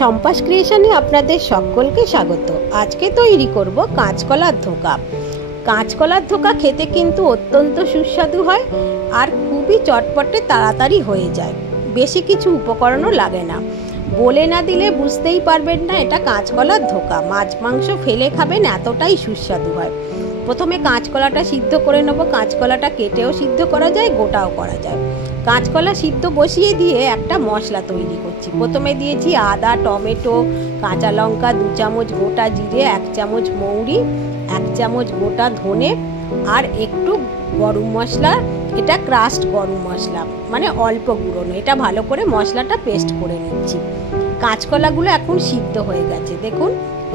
সম্পাস ক্রিয়েশনে আপনাদের সকলকে স্বাগত। আজকে তৈরি করব কাঁচকলার ধোকা। কাঁচকলার ধোকা খেতে কিন্তু অত্যন্ত সুস্বাদু হয় আর খুবই চটপটে তাড়াতাড়ি হয়ে যায়। বেশি কিছু উপকরণও লাগে না। বলে না দিলে বুঝতেই পারবেন না এটা কাঁচকলার ধোকা। মাছ মাংস ফেলে খাবেন, এতটাই সুস্বাদু হয়। প্রথমে কাঁচকলাটা সিদ্ধ করে নেব। কাঁচকলাটা কেটেও সিদ্ধ করা যায়, গোটাও করা যায়। কাঁচকলা সিদ্ধ বসিয়ে দিয়ে একটা মশলা তৈরি করছি। প্রথমে দিয়েছি আদা, টমেটো, কাঁচা লঙ্কা, 2 চামচ গোটা জিরে, 1 চামচ মৌরি, 1 চামচ গোটা ধনে আর একটু গরম মশলা। এটা ক্রাস্ট গরম মশলা, মানে অল্প গুঁড়োনো। এটা ভালো করে মশলাটা পেস্ট করে নিচ্ছি। কাঁচকলাগুলো এখন সিদ্ধ হয়ে গেছে, দেখুন।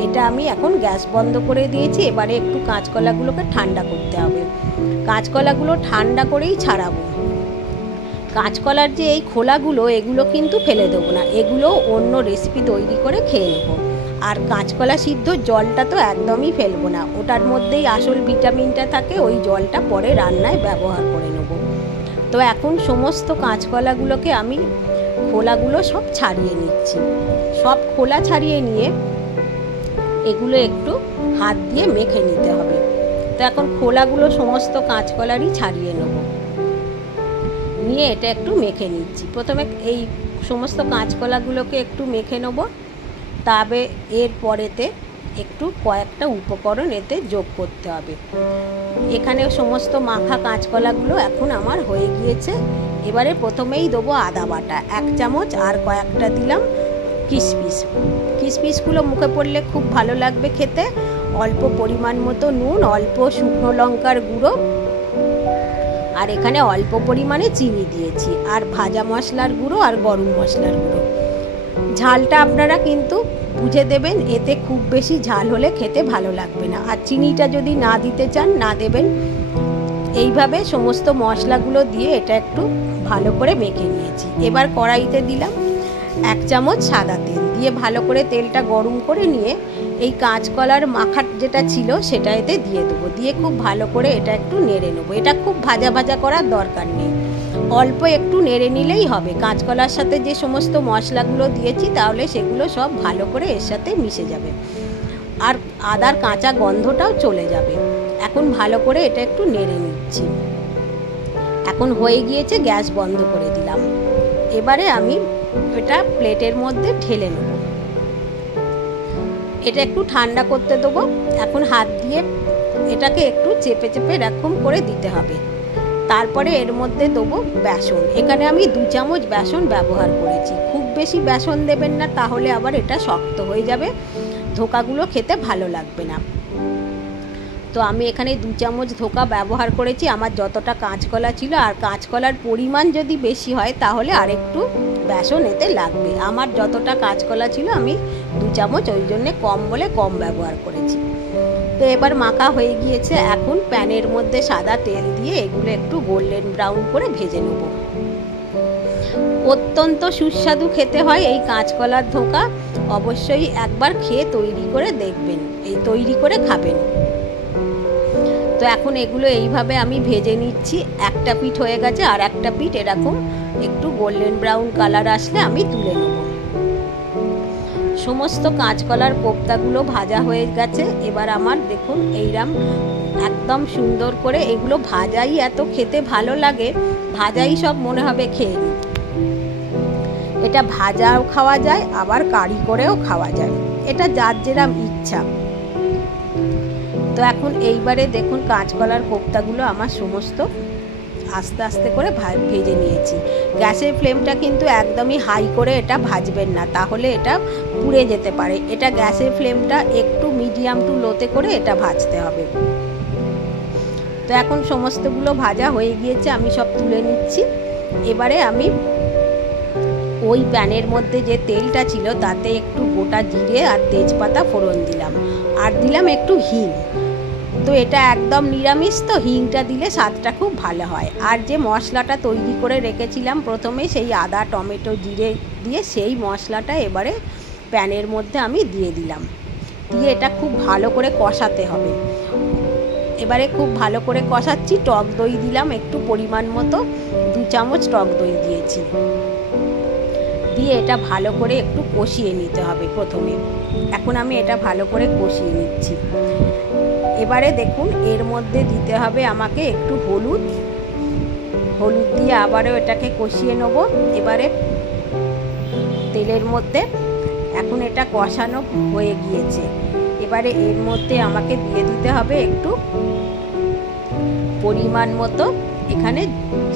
এটা আমি এখন গ্যাস বন্ধ করে দিয়েছি। এবারে একটু কাঁচকলাগুলোকে ঠান্ডা করতে হবে। কাঁচকলাগুলো ঠান্ডা করেই ছাড়াবো। কাঁচকলার যে এই খোলাগুলো, এগুলো কিন্তু ফেলে দেবো না। এগুলো অন্য রেসিপি তৈরি করে খেয়ে নেব। আর কাঁচকলা সিদ্ধ জলটা তো একদমই ফেলবো না, ওটার মধ্যেই আসল ভিটামিনটা থাকে। ওই জলটা পরে রান্নায় ব্যবহার করে নেব। তো এখন সমস্ত কাঁচকলাগুলোকে আমি খোলাগুলো সব ছাড়িয়ে নিচ্ছি। সব খোলা ছাড়িয়ে নিয়ে এগুলো একটু হাত দিয়ে মেখে নিতে হবে। তো এখন খোলাগুলো সমস্ত কাঁচকলারই ছাড়িয়ে নেব, নিয়ে এটা একটু মেখে নিচ্ছি। প্রথমে এই সমস্ত কাঁচকলাগুলোকে একটু মেখে নেব। তবে এর পরেতে একটু কয়েকটা উপকরণ এতে যোগ করতে হবে। এখানে সমস্ত মাখা কাঁচকলাগুলো এখন আমার হয়ে গিয়েছে। এবারে প্রথমেই দেবো আদা বাটা 1 চামচ, আর কয়েকটা দিলাম কিশমিশ। কিশমিশগুলো মুখে পড়লে খুব ভালো লাগবে খেতে। অল্প পরিমাণ মতো নুন, অল্প শুকনো লঙ্কার গুঁড়ো, আর এখানে অল্প পরিমাণে চিনি দিয়েছি, আর ভাজা মশলার গুঁড়ো আর গরম মশলার গুঁড়ো। ঝালটা আপনারা কিন্তু বুঝে দেবেন, এতে খুব বেশি ঝাল হলে খেতে ভালো লাগবে না। আর চিনিটা যদি না দিতে চান না দেবেন। এইভাবে সমস্ত মশলাগুলো দিয়ে এটা একটু ভালো করে মেখে নিয়েছি। এবার কড়াইতে দিলাম 1 চামচ সাদা তেল, দিয়ে ভালো করে তেলটা গরম করে নিয়ে এই কাঁচকলার মাখা যেটা ছিল সেটা এতে দিয়ে দেবো। দিয়ে খুব ভালো করে এটা একটু নেড়ে নেবো। এটা খুব ভাজা ভাজা করার দরকার নেই, অল্প একটু নেড়ে নিলেই হবে। কাঁচকলার সাথে যে সমস্ত মশলাগুলো দিয়েছি তাহলে সেগুলো সব ভালো করে এর সাথে মিশে যাবে, আর আদার কাঁচা গন্ধটাও চলে যাবে। এখন ভালো করে এটা একটু নেড়ে নিচ্ছি। এখন হয়ে গিয়েছে, গ্যাস বন্ধ করে দিলাম। এবারে আমি এটা প্লেটের মধ্যে ঢেলে নেব। এটা একটু ঠান্ডা করতে দেবো। এখন হাত দিয়ে এটাকে একটু চেপে চেপে এরকম করে দিতে হবে। তারপরে এর মধ্যে দেবো বেসন। এখানে আমি 2 চামচ বেসন ব্যবহার করেছি। খুব বেশি বেসন দেবেন না, তাহলে আবার এটা শক্ত হয়ে যাবে, ধোকাগুলো খেতে ভালো লাগবে না। তো আমি এখানে 2 চামচ ধোকা ব্যবহার করেছি। আমার যতটা কাঁচকলা ছিল, আর কাঁচকলার পরিমাণ যদি বেশি হয় তাহলে আরেকটু বেসন এতে লাগবে। আমার যতটা কাঁচকলা ছিল আমি 2 চামচ, ওই জন্যে কম বলে কম ব্যবহার করেছি। তো এবার মাখা হয়ে গিয়েছে। এখন প্যানের মধ্যে সাদা তেল দিয়ে এগুলো একটু গোল্ডেন ব্রাউন করে ভেজে নেব। অত্যন্ত সুস্বাদু খেতে হয় এই কাঁচকলার ধোকা। অবশ্যই একবার খেয়ে তৈরি করে দেখবেন, এই তৈরি করে খাবেন। তো এখন এগুলো এইভাবে আমি ভেজে নিচ্ছি। একটা পিঠ হয়ে গেছে, আর একটা পিঠ এরকম একটু গোল্ডেন ব্রাউন কালার আসলে আমি তুলে নেব। সমস্ত কাঁচকলার কোপ্তাগুলো ভাজা হয়ে গেছে। এবার আমার দেখুন এইরকম একদম সুন্দর করে, এগুলো ভাজাই এত খেতে ভালো লাগে, ভাজাই সব মনে হবে খেয়ে নিই। এটা ভাজাও খাওয়া যায়, আবার কারি করেও খাওয়া যায়, এটা যার যেরকম ইচ্ছা। তো এখন এইবারে দেখুন কাঁচকলার কোপ্তাগুলো আমার সমস্ত আস্তে আস্তে করে ভেজে নিয়েছি। গ্যাসের ফ্লেমটা কিন্তু একদমই হাই করে এটা ভাজবেন না, তাহলে এটা পুড়ে যেতে পারে। এটা গ্যাসের ফ্লেমটা একটু মিডিয়াম টু লোতে করে এটা ভাজতে হবে। তো এখন সমস্তগুলো ভাজা হয়ে গিয়েছে, আমি সব তুলে নিচ্ছি। এবারে আমি ওই প্যানের মধ্যে যে তেলটা ছিল তাতে একটু গোটা জিরে আর তেজপাতা ফোড়ন দিলাম, আর দিলাম একটু হিং। তো এটা একদম নিরামিষ, তো হিংটা দিলে স্বাদটা খুব ভালো হয়। আর যে মশলাটা তৈরি করে রেখেছিলাম প্রথমে, সেই আদা, টমেটো, জিরে দিয়ে সেই মশলাটা এবারে প্যানের মধ্যে আমি দিয়ে দিলাম। দিয়ে এটা খুব ভালো করে কষাতে হবে। এবারে খুব ভালো করে কষাচ্ছি। টক দই দিলাম একটু পরিমাণ মতো, 2 চামচ টক দই দিয়েছি। দিয়ে এটা ভালো করে একটু কষিয়ে নিতে হবে প্রথমে। এখন আমি এটা ভালো করে কষিয়ে নিচ্ছি। এবারে দেখুন এর মধ্যে দিতে হবে আমাকে একটু হলুদ দিয়ে আবারও এটাকে কষিয়ে নেব। এবারে তেলের মধ্যে এখন এটা কষানো হয়ে গিয়েছে। এবারে এর মধ্যে আমাকে দিয়ে দিতে হবে একটু পরিমাণ মতো এখানে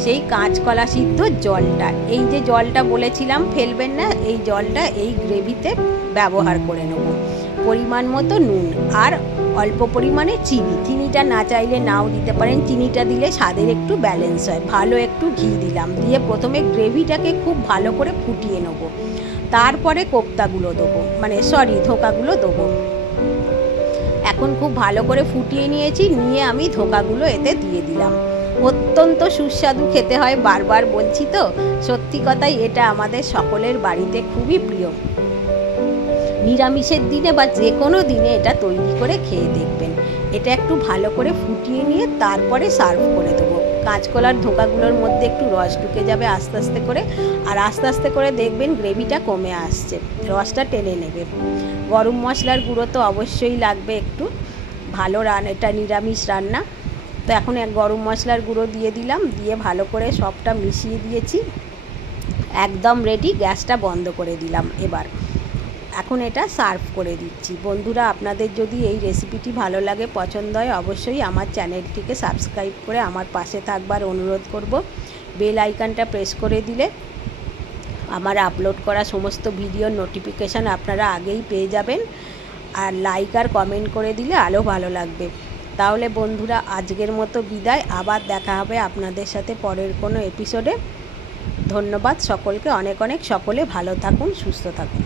সেই কাঁচকলা সিদ্ধ জলটা। এই যে জলটা বলেছিলাম ফেলবেন না, এই জলটা এই গ্রেভিতে ব্যবহার করে নেব। পরিমাণ মতো নুন আর অল্প পরিমাণে চিনিটা না চাইলে নাও দিতে পারেন, চিনিটা দিলে স্বাদের একটু ব্যালেন্স হয়। ভালো একটু ঘি দিলাম, দিয়ে প্রথমে গ্রেভিটাকে খুব ভালো করে ফুটিয়ে নেব। তারপরে কোপ্তাগুলো দেবো, ধোকাগুলো দেবো। এখন খুব ভালো করে ফুটিয়ে নিয়েছি, নিয়ে আমি ধোকাগুলো এতে দিয়ে দিলাম। অত্যন্ত সুস্বাদু খেতে হয়, বারবার বলছি তো, সত্যি কথাই এটা আমাদের সকলের বাড়িতে খুবই প্রিয়। নিরামিষের দিনে বা যে কোনো দিনে এটা তৈরি করে খেয়ে দেখবেন। এটা একটু ভালো করে ফুটিয়ে নিয়ে তারপরে সার্ভ করে দেবো। কাঁচকলার ধোকাগুলোর মধ্যে একটু রস ঢুকে যাবে আস্তে আস্তে করে, আর আস্তে আস্তে করে দেখবেন গ্রেভিটা কমে আসছে, রসটা টেনে নেবে। গরম মশলার গুঁড়ো তো অবশ্যই লাগবে একটু, ভালো এটা নিরামিষ রান্না তো। এখন গরম মশলার গুঁড়ো দিয়ে দিলাম, দিয়ে ভালো করে সবটা মিশিয়ে দিয়েছি। একদম রেডি, গ্যাসটা বন্ধ করে দিলাম। এবার এখন এটা সার্ভ করে দিচ্ছি। বন্ধুরা, আপনাদের যদি এই রেসিপিটি ভালো লাগে, পছন্দ হয়, অবশ্যই আমার চ্যানেলটিকে সাবস্ক্রাইব করে আমার পাশে থাকবার অনুরোধ করব। বেল আইকনটা প্রেস করে দিলে আমার আপলোড করা সমস্ত ভিডিওর নোটিফিকেশান আপনারা আগেই পেয়ে যাবেন। আর লাইক আর কমেন্ট করে দিলে আরও ভালো লাগবে। তাহলে বন্ধুরা, আজকের মতো বিদায়। আবার দেখা হবে আপনাদের সাথে পরের কোনো এপিসোডে। ধন্যবাদ সকলকে, অনেক অনেক। সকলে ভালো থাকুন, সুস্থ থাকুন।